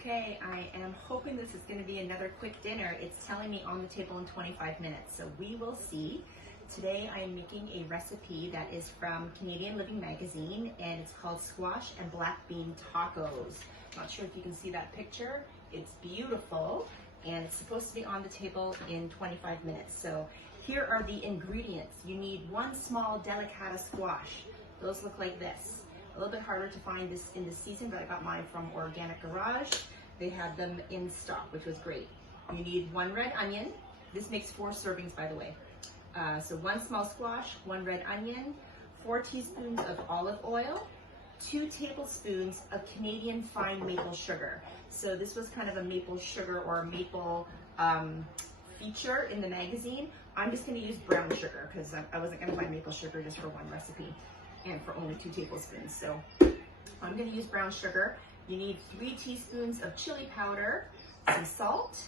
Okay, I am hoping this is going to be another quick dinner. It's telling me on the table in 25 minutes, so we will see. Today I am making a recipe that is from Canadian Living Magazine, and it's called squash and black bean tacos. Not sure if you can see that picture. It's beautiful, and it's supposed to be on the table in 25 minutes. So here are the ingredients. You need one small delicata squash. Those look like this. A little bit harder to find this in the season, but I got mine from Organic Garage. They had them in stock, which was great. You need one red onion. This makes 4 servings, by the way. So one small squash, one red onion, 4 teaspoons of olive oil, 2 tablespoons of Canadian fine maple sugar. So this was kind of a maple sugar or maple feature in the magazine. I'm just going to use brown sugar because I wasn't going to buy maple sugar just for one recipe and for only 2 tablespoons. So I'm going to use brown sugar. You need 3 teaspoons of chili powder, some salt,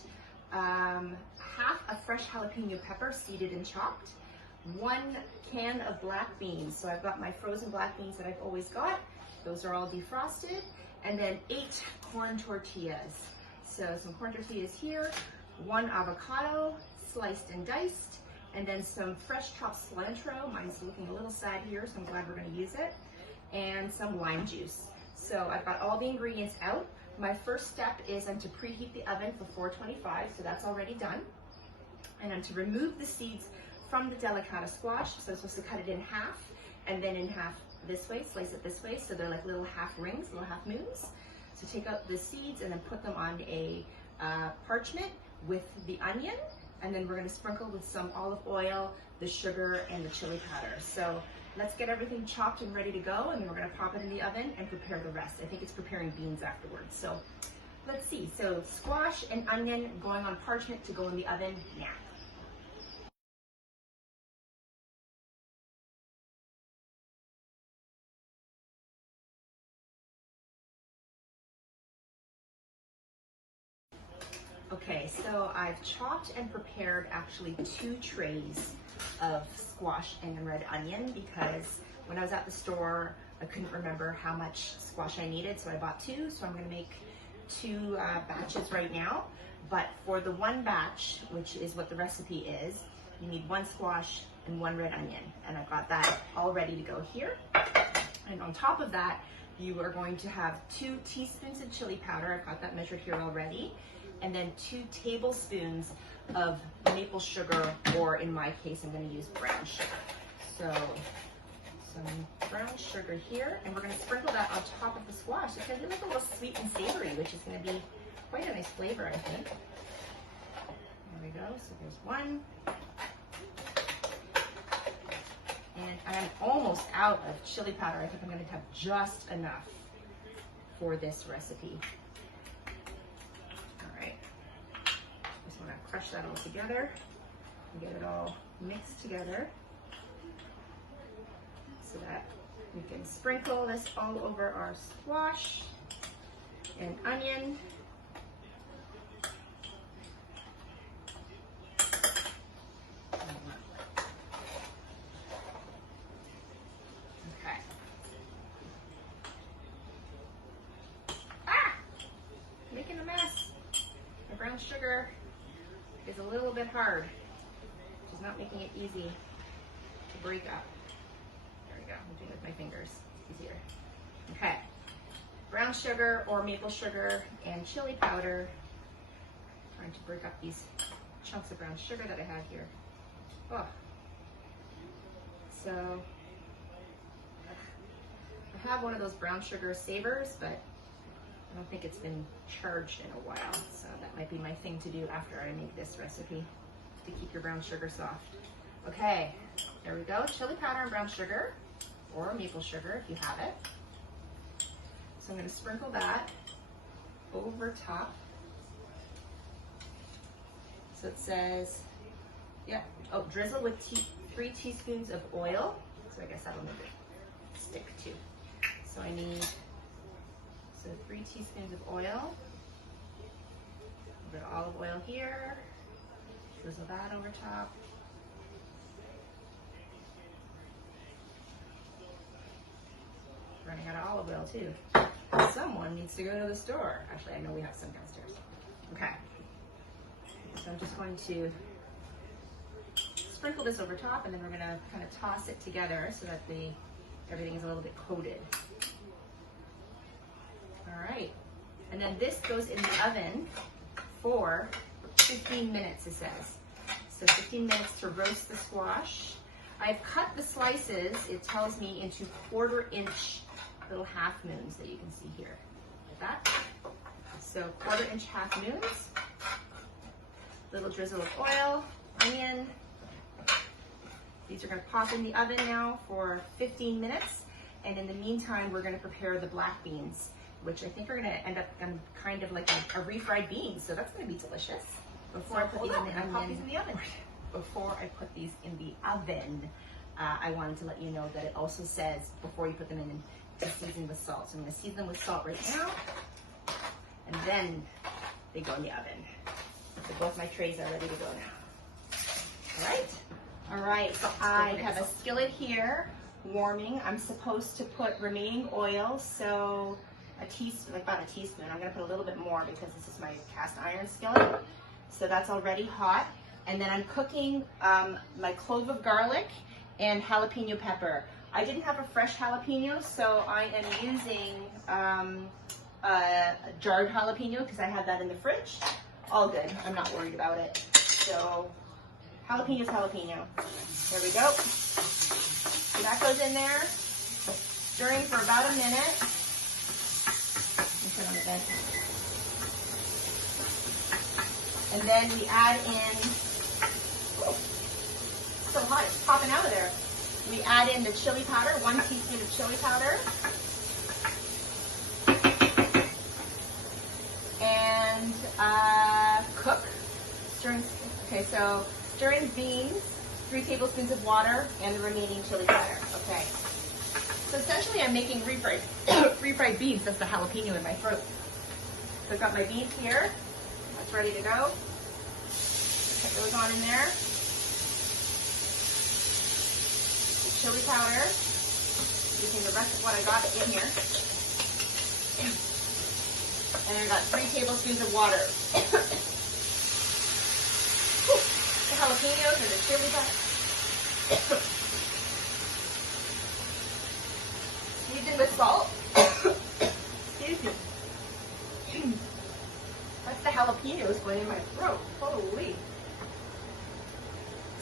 half a fresh jalapeno pepper seeded and chopped, 1 can of black beans. So I've got my frozen black beans that I've always got. Those are all defrosted. And then 8 corn tortillas. So some corn tortillas here, 1 avocado sliced and diced, and then some fresh chopped cilantro. Mine's looking a little sad here, so I'm glad we're going to use it. And some lime juice. So I've got all the ingredients out. My first step is I'm to preheat the oven for 425, so that's already done. And I'm to remove the seeds from the delicata squash. So I'm supposed to cut it in half, and then in half this way, slice it this way, so they're like little half rings, little half moons. So take out the seeds and then put them on a parchment with the onion. And then we're going to sprinkle with some olive oil, the sugar, and the chili powder. So let's get everything chopped and ready to go, and then we're going to pop it in the oven and prepare the rest. I think it's preparing beans afterwards. So let's see. So squash and onion going on parchment to go in the oven now. Okay, so I've chopped and prepared actually 2 trays of squash and red onion because when I was at the store, I couldn't remember how much squash I needed, so I bought 2. So I'm going to make 2 batches right now. But for the one batch, which is what the recipe is, you need 1 squash and 1 red onion. And I've got that all ready to go here. And on top of that, you are going to have 2 teaspoons of chili powder. I've got that measured here already. And then 2 tablespoons of maple sugar, or in my case, I'm going to use brown sugar. So some brown sugar here, and we're going to sprinkle that on top of the squash. It's going to be like a little sweet and savory, which is going to be quite a nice flavor, I think. There we go. So there's 1. And I'm almost out of chili powder. I think I'm going to have just enough for this recipe. Just want to crush that all together and get it all mixed together so that we can sprinkle this all over our squash and onion. Okay. Making a mess. The brown sugar is a little bit hard, which is not making it easy to break up. There we go, I'm doing it with my fingers, it's easier. Okay, brown sugar or maple sugar and chili powder. Trying to break up these chunks of brown sugar that I had here. Oh. So, I have one of those brown sugar savers, but I don't think it's been charged in a while, so that might be my thing to do after I make this recipe to keep your brown sugar soft. Okay, there we go. Chili powder and brown sugar, or maple sugar if you have it. So I'm going to sprinkle that over top. So it says, drizzle with 3 teaspoons of oil. So I guess that'll make it stick too. So I need 3 teaspoons of oil, a bit of olive oil here, drizzle that over top. Running out of olive oil too. Someone needs to go to the store. Actually, I know we have some downstairs. Okay. So I'm just going to sprinkle this over top, and then we're going to kind of toss it together so that everything is a little bit coated. All right. And then this goes in the oven for 15 minutes, it says. So 15 minutes to roast the squash. I've cut the slices, it tells me, into 1/4-inch little half moons that you can see here, like that. So 1/4-inch half moons. Little drizzle of oil, onion. These are going to pop in the oven now for 15 minutes. And in the meantime, we're going to prepare the black beans, which I think are going to end up kind of like a refried bean. So that's going to be delicious. Before I put these in the oven. Before I put these in the oven, I wanted to let you know that it also says before you put them in to season with salt. So I'm going to season them with salt right now, and then they go in the oven. So both my trays are ready to go now. All right. All right. So I have a skillet here warming. I'm supposed to put remaining oil, so a teaspoon, like about a teaspoon. I'm going to put a little bit more because this is my cast iron skillet. So that's already hot. And then I'm cooking my clove of garlic and jalapeno pepper. I didn't have a fresh jalapeno, so I am using a jarred jalapeno because I had that in the fridge. All good, I'm not worried about it. So jalapeno's jalapeno. There we go. So that goes in there, stirring for about a minute. Put on the vent. And then we add in, oh, so hot, it's popping out of there. We add in the chili powder, 1 teaspoon of chili powder. And cook, stirring, okay, so stirring beans, 3 tablespoons of water, and the remaining chili powder, okay. So essentially I'm making refried beans, that's the jalapeno in my throat. So I've got my beans here. That's ready to go. Put those on in there. The chili powder. Using the rest of what I got in here. And I got 3 tablespoons of water. The jalapenos and the chili powder. Seasoned with salt. Excuse me. That's the jalapenos going in my throat. Holy.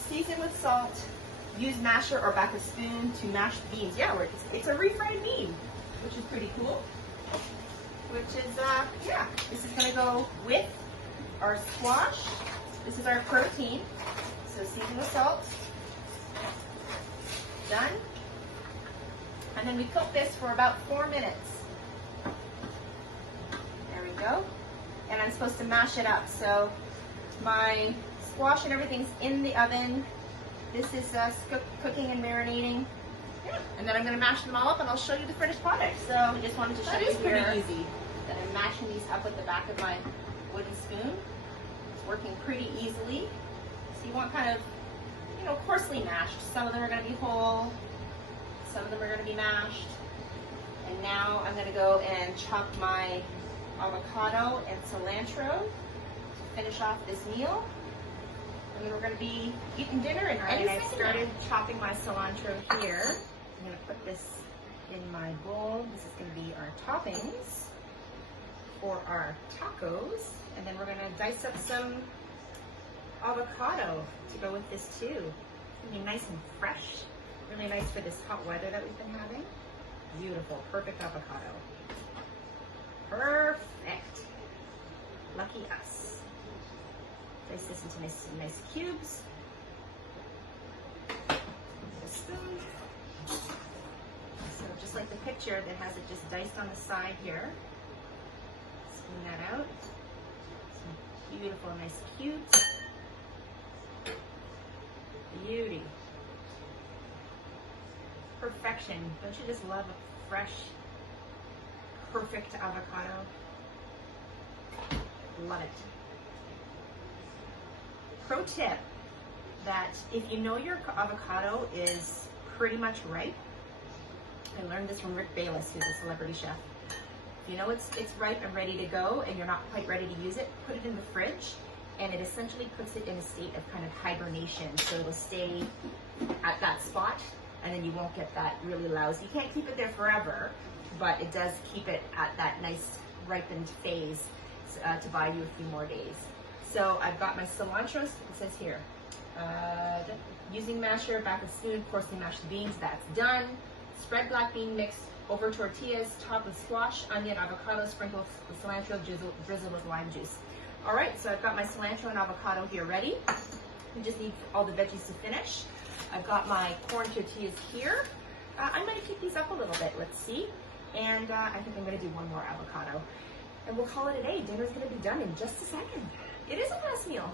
Season with salt. Use masher or back a spoon to mash the beans. Yeah, it's a refried bean, which is pretty cool. Which is, yeah, this is going to go with our squash. This is our protein. So season with salt. Done. And then we cook this for about 4 minutes. There we go. And I'm supposed to mash it up. So my squash and everything's in the oven. This is cooking and marinating. Yeah. And then I'm going to mash them all up and I'll show you the finished product. So I just wanted to show you here easy. that I'm mashing these up with the back of my wooden spoon. It's working pretty easily. So you want kind of, you know, coarsely mashed. Some of them are going to be whole. Some of them are going to be mashed. And now I'm going to go and chop my avocado and cilantro to finish off this meal. And then we're going to be eating dinner in any second. I started chopping my cilantro here. I'm going to put this in my bowl. This is going to be our toppings for our tacos. And then we're going to dice up some avocado to go with this too. It's going to be nice and fresh. Really nice for this hot weather that we've been having. Beautiful, perfect avocado. Perfect. Lucky us. Dice this into nice cubes. A spoon. So just like the picture that has it just diced on the side here. Spoon that out. Some beautiful, nice cubes. Beauty. Perfection. Don't you just love a fresh, perfect avocado? Love it. Pro tip, that if you know your avocado is pretty much ripe, I learned this from Rick Bayless, who's a celebrity chef. If you know it's ripe and ready to go and you're not quite ready to use it, put it in the fridge, and it essentially puts it in a state of kind of hibernation. So it'll stay at that spot, and then you won't get that really lousy. You can't keep it there forever, but it does keep it at that nice ripened phase to buy you a few more days. So I've got my cilantro, it says here, using masher, back with spoon, coarsely mashed beans, that's done. Spread black bean mix over tortillas, top with squash, onion, avocado, sprinkle with cilantro, drizzle with lime juice. All right, so I've got my cilantro and avocado here ready. We just need all the veggies to finish. I've got my corn tortillas here. I'm gonna keep these up a little bit, let's see. And I think I'm gonna do one more avocado. And we'll call it a day. Dinner's gonna be done in just a second. It is a fast meal.